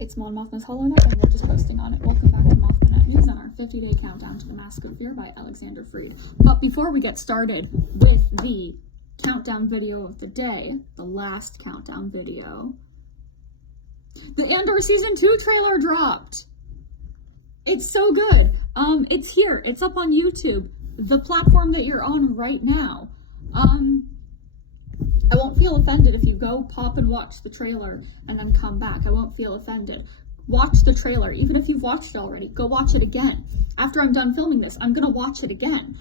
It's Mon Mothma's Hollow Knight, and we're just posting on it. Welcome back to Mothma Night News on our 50-day countdown to the Mask of Fear by Alexander Freed. But before we get started with the countdown video of the day, the last countdown video, the Andor Season 2 trailer dropped! It's so good! It's here. It's up on YouTube, the platform that you're on right now. I won't feel offended if you go pop and watch the trailer and then come back. I won't feel offended. Watch the trailer. Even if you've watched it already, go watch it again. After I'm done filming this, I'm gonna watch it again.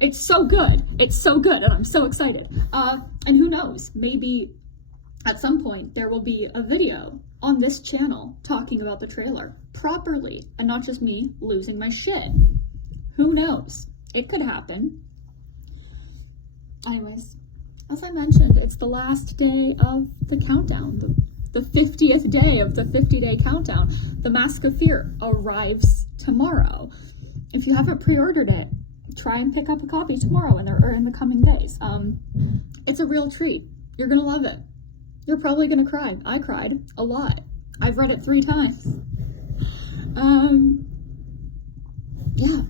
It's so good. It's so good, and I'm so excited. And who knows, maybe at some point there will be a video on this channel talking about the trailer properly, and not just me losing my shit. Who knows? It could happen. Anyways, as I mentioned, it's the last day of the countdown, the 50th day of the 50-day countdown. The Mask of Fear arrives tomorrow. If you haven't pre-ordered it, try and pick up a copy tomorrow or in the coming days. It's a real treat. You're gonna love it. You're probably gonna cry. I cried a lot. I've read it 3 times. Yeah.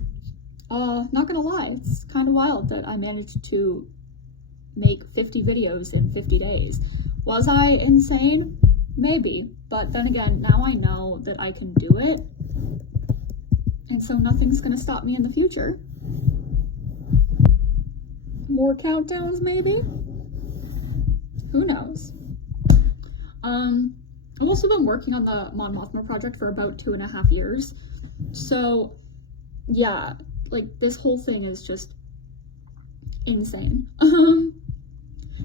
Not gonna lie, it's kind of wild that I managed to make 50 videos in 50 days. Was I insane? Maybe, but then again, now I know that I can do it, and so nothing's gonna stop me in the future. More countdowns, maybe? Who knows? I've also been working on the Mon Mothma project for about 2.5 years, so yeah, like, this whole thing is just insane.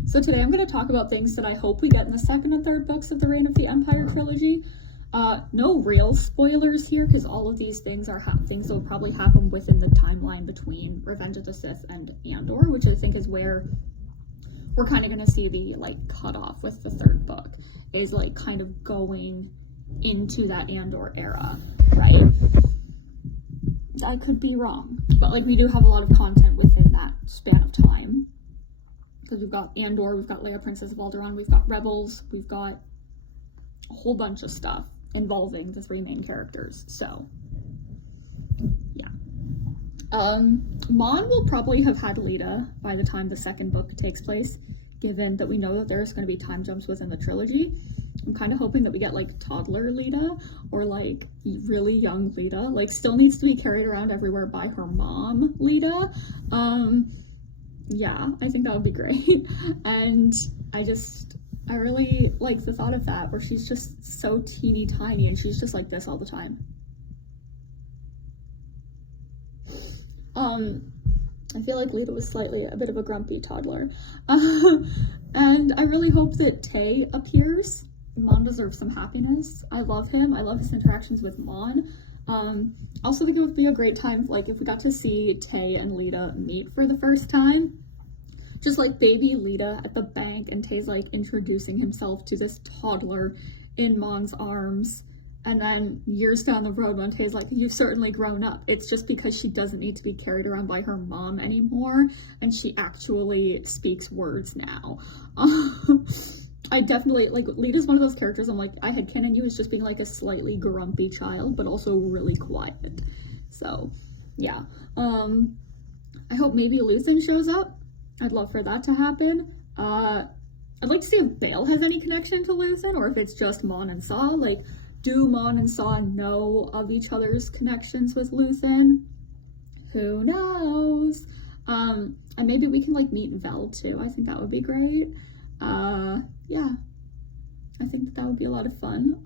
So today I'm going to talk about things that I hope we get in the second and third books of the Reign of the Empire trilogy. No real spoilers here, because all of these things are things that will probably happen within the timeline between Revenge of the Sith and Andor, which I think is where we're kind of going to see the, like, cutoff with the third book, is, like, kind of going into that Andor era, right? I could be wrong, but, like, we do have a lot of content within that span of time. Because we've got Andor, we've got Leia, Princess of Alderaan, we've got Rebels, we've got a whole bunch of stuff involving the 3 main characters, so, yeah. Mon will probably have had Lita by the time the second book takes place, given that we know that there's going to be time jumps within the trilogy. I'm kind of hoping that we get, like, toddler Lita, or, like, really young Lita, like, still needs to be carried around everywhere by her mom Lita. Yeah, I think that would be great. And I really like the thought of that, where she's just so teeny tiny and she's just like this all the time. I feel like Lita was slightly a bit of a grumpy toddler. And I really hope that Tay appears. Mon deserves some happiness. I love him. I love his interactions with Mon. Also think it would be a great time, like, if we got to see Tay and Lita meet for the first time. Just like baby Lita at the bank, and Tay's, like, introducing himself to this toddler in Mon's arms. And then years down the road when Tay's like, you've certainly grown up. It's just because she doesn't need to be carried around by her mom anymore, and she actually speaks words now. I definitely, like, Lita's one of those characters I'm like, I had canon you as just being, like, a slightly grumpy child, but also really quiet. So, yeah. I hope maybe Luthen shows up. I'd love for that to happen. I'd like to see if Bail has any connection to Luthen, or if it's just Mon and Saw. Like, do Mon and Saw know of each other's connections with Luthen? Who knows? And maybe we can, like, meet Vel too. I think that would be great. Yeah, I think that would be a lot of fun.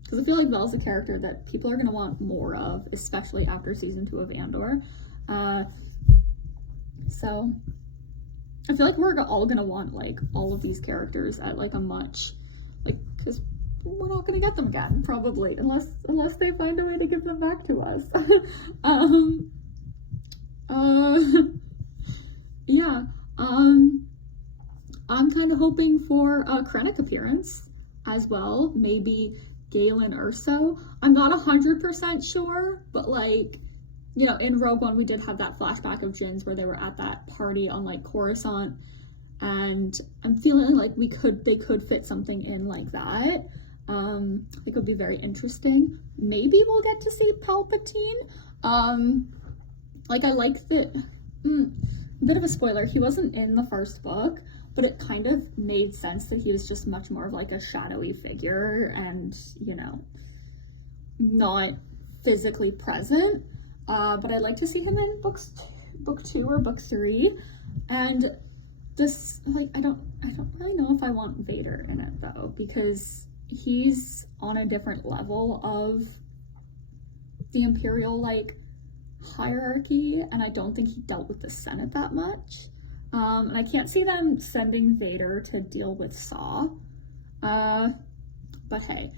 Because I feel like Vel's a character that people are going to want more of, especially after season 2 of Andor. So I feel like we're all gonna want, like, all of these characters at, like, a much, like, because we're not gonna get them again, probably, unless they find a way to give them back to us. Yeah, I'm kind of hoping for a Krennic appearance as well, maybe Galen Erso. I'm not 100% sure, but, like, you know, in Rogue One, we did have that flashback of Jin's where they were at that party on, like, Coruscant, and I'm feeling like they could fit something in like that. I think it would be very interesting. Maybe we'll get to see Palpatine. Like, I like that, bit of a spoiler, he wasn't in the first book, but it kind of made sense that he was just much more of like a shadowy figure and, you know, not physically present. But I'd like to see him in book 2 or book 3. And this, like, I don't really know if I want Vader in it though, because he's on a different level of the Imperial, like, hierarchy, and I don't think he dealt with the Senate that much. And I can't see them sending Vader to deal with Saw. But hey,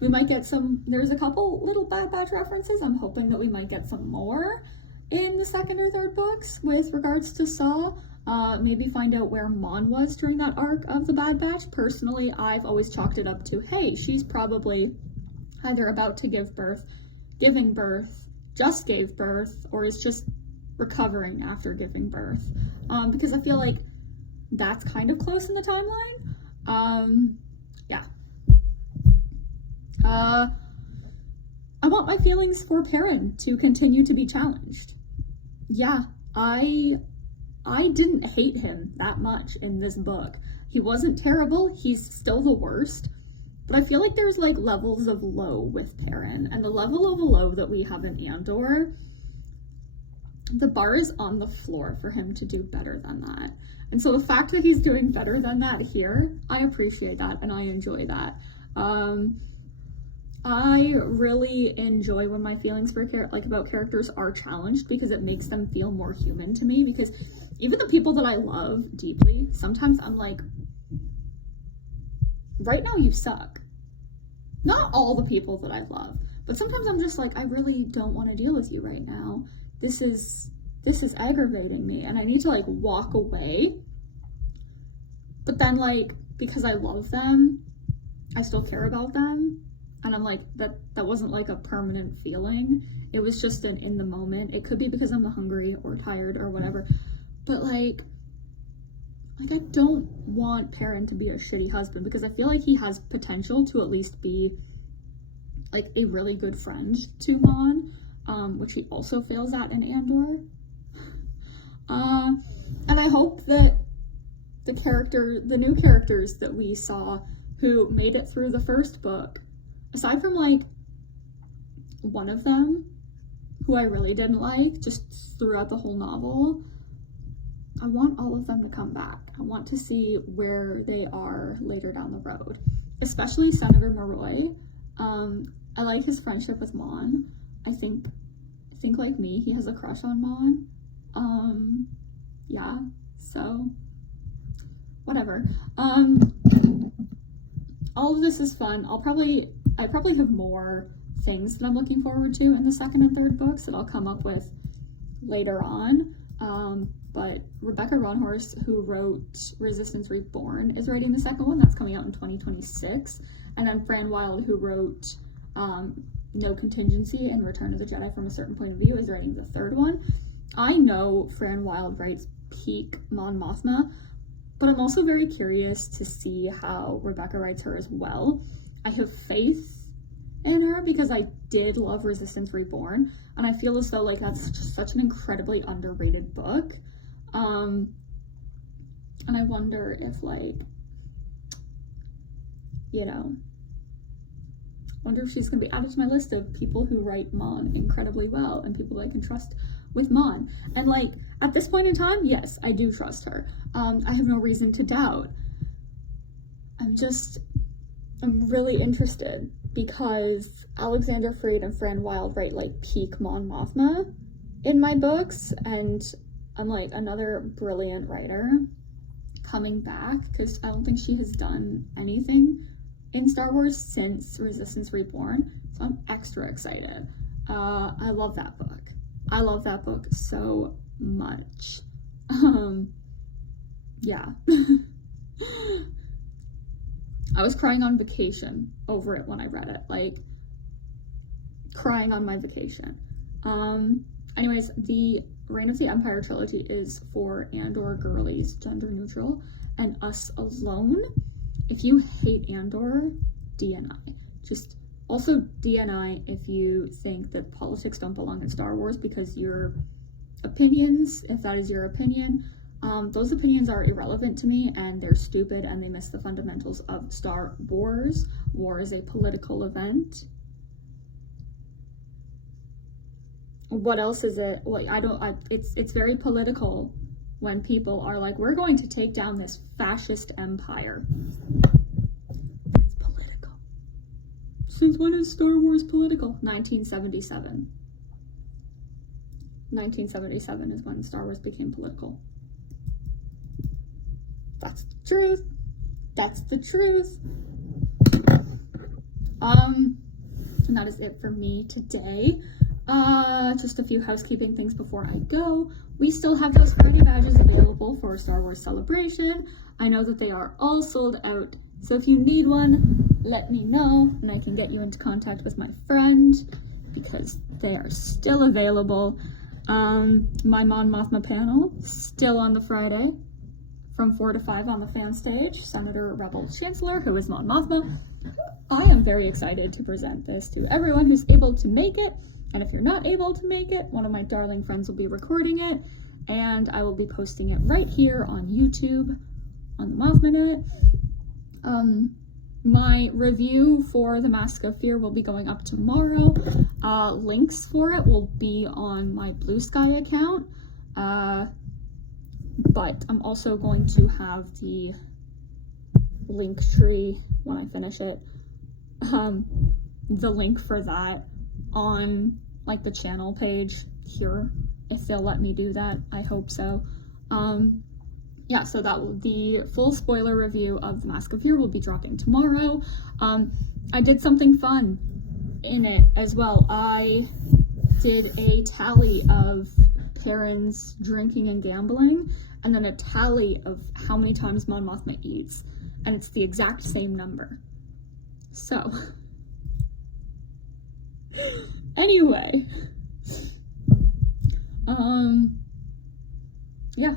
we might get some, there's a couple little Bad Batch references. I'm hoping that we might get some more in the second or third books with regards to Saw. Maybe find out where Mon was during that arc of the Bad Batch. Personally, I've always chalked it up to, hey, she's probably either about to give birth, giving birth, just gave birth, or is just recovering after giving birth. Because I feel like that's kind of close in the timeline. Yeah. I want my feelings for Perrin to continue to be challenged. Yeah, I didn't hate him that much in this book. He wasn't terrible, he's still the worst, but I feel like there's like levels of low with Perrin, and the level of low that we have in Andor, the bar is on the floor for him to do better than that. And so the fact that he's doing better than that here, I appreciate that and I enjoy that. I really enjoy when my feelings for about characters are challenged, because it makes them feel more human to me. Because even the people that I love deeply, sometimes I'm like, right now you suck. Not all the people that I love, but sometimes I'm just like, I really don't want to deal with you right now. This is aggravating me, and I need to like walk away. But then, like, because I love them, I still care about them. And I'm like, that wasn't like a permanent feeling. It was just an in the moment. It could be because I'm hungry or tired or whatever. But like I don't want Perrin to be a shitty husband, because I feel like he has potential to at least be like a really good friend to Mon, which he also fails at in Andor. And I hope that the new characters that we saw who made it through the first book, aside from like one of them who I really didn't like just throughout the whole novel, I want all of them to come back. I want to see where they are later down the road, especially Senator Moroi. I like his friendship with Mon. I think like me, he has a crush on Mon. Yeah, so whatever. All of this is fun. I probably have more things that I'm looking forward to in the second and third books that I'll come up with later on. But Rebecca Ronhorst, who wrote Resistance Reborn, is writing the second one. That's coming out in 2026. And then Fran Wilde, who wrote No Contingency and Return of the Jedi from a Certain Point of View, is writing the third one. I know Fran Wilde writes peak Mon Mothma, but I'm also very curious to see how Rebecca writes her as well. I have faith in her because I did love Resistance Reborn, and I feel as though like that's just such an incredibly underrated book. And I wonder if wonder if she's gonna be added to my list of people who write Mon incredibly well and people that I can trust with Mon. And like at this point in time, yes, I do trust her. I have no reason to doubt. I'm really interested because Alexander Freed and Fran Wilde write like peak Mon Mothma in my books, and I'm like, another brilliant writer coming back, because I don't think she has done anything in Star Wars since Resistance Reborn, so I'm extra excited. I love that book. I love that book so much. Yeah. I was crying on vacation over it when I read it, like crying on my vacation. Anyways, the Reign of the Empire trilogy is for Andor girlies, gender neutral, and us alone. If you hate Andor, DNI. Just also DNI if you think that politics don't belong in Star Wars, because your opinions, if that is your opinion, those opinions are irrelevant to me, and they're stupid, and they miss the fundamentals of Star Wars. War is a political event. What else is it? Like, it's very political when people are like, we're going to take down this fascist empire. It's political. Since when is Star Wars political? 1977. 1977 is when Star Wars became political. That's the truth. That's the truth. And that is it for me today. Just a few housekeeping things before I go. We still have those Friday badges available for Star Wars Celebration. I know that they are all sold out, so if you need one, let me know, and I can get you into contact with my friend, because they are still available. My Mon Mothma panel, still on the Friday, from 4 to 5 on the fan stage. Senator Rebel Chancellor, who is Mon Mothma. I am very excited to present this to everyone who's able to make it. And if you're not able to make it, one of my darling friends will be recording it, and I will be posting it right here on YouTube, on the Mothminute. My review for The Mask of Fear will be going up tomorrow. Links for it will be on my Blue Sky account, but I'm also going to have the link tree when I finish it, the link for that on like the channel page here, if they'll let me do that. I hope so. Yeah, so the full spoiler review of The Mask of Fear will be dropping tomorrow. I did something fun in it as well. I did a tally of Perrin's drinking and gambling, and then a tally of how many times Mon Mothma eats, and it's the exact same number. So anyway, yeah.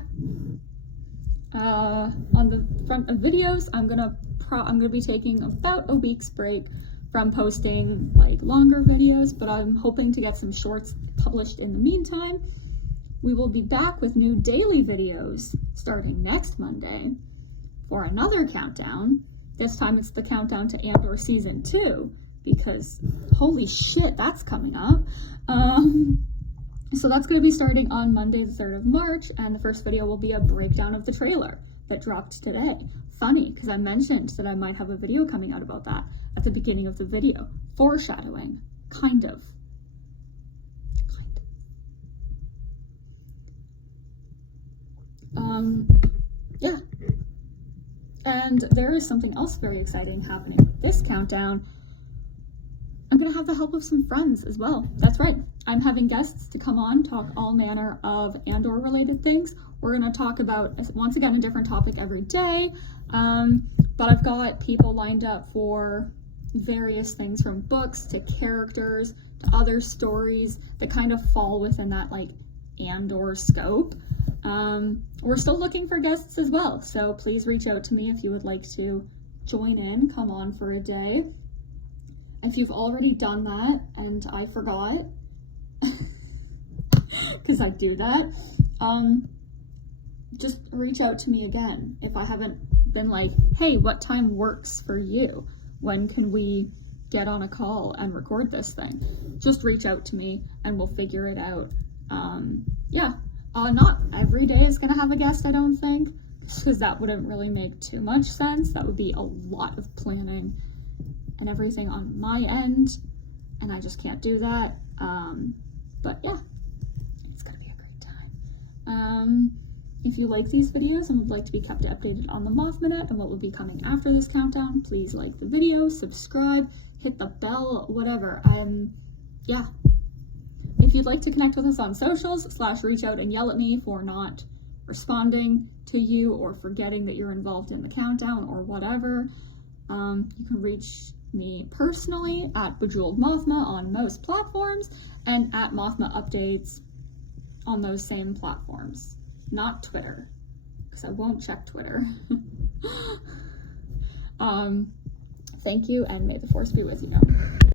On the front of videos, I'm gonna be taking about a week's break from posting like longer videos, but I'm hoping to get some shorts published in the meantime. We will be back with new daily videos starting next Monday for another countdown. This time it's the countdown to Andor Season 2, because holy shit, that's coming up. So that's going to be starting on Monday the 3rd of March, and the first video will be a breakdown of the trailer that dropped today. Funny, because I mentioned that I might have a video coming out about that at the beginning of the video. Foreshadowing, kind of. Yeah. And there is something else very exciting happening with this countdown. I'm gonna have the help of some friends as well. That's right. I'm having guests to come on, talk all manner of Andor related things. We're gonna talk about, once again, a different topic every day. But I've got people lined up for various things, from books to characters to other stories that kind of fall within that like Andor scope. We're still looking for guests as well, so please reach out to me if you would like to join in, come on for a day. If you've already done that and I forgot, because I do that, just reach out to me again. If I haven't been like, hey, what time works for you? When can we get on a call and record this thing? Just reach out to me and we'll figure it out. Yeah. Not every day is gonna have a guest, I don't think, because that wouldn't really make too much sense. That would be a lot of planning and everything on my end, and I just can't do that. But yeah, it's gonna be a great time. If you like these videos and would like to be kept updated on the Mothminute and what will be coming after this countdown, please like the video, subscribe, hit the bell, whatever. Yeah. If you'd like to connect with us on socials, reach out and yell at me for not responding to you or forgetting that you're involved in the countdown or whatever, you can reach me personally at Bejeweled Mothma on most platforms, and at Mothma Updates on those same platforms. Not Twitter, because I won't check Twitter. Thank you, and may the force be with you.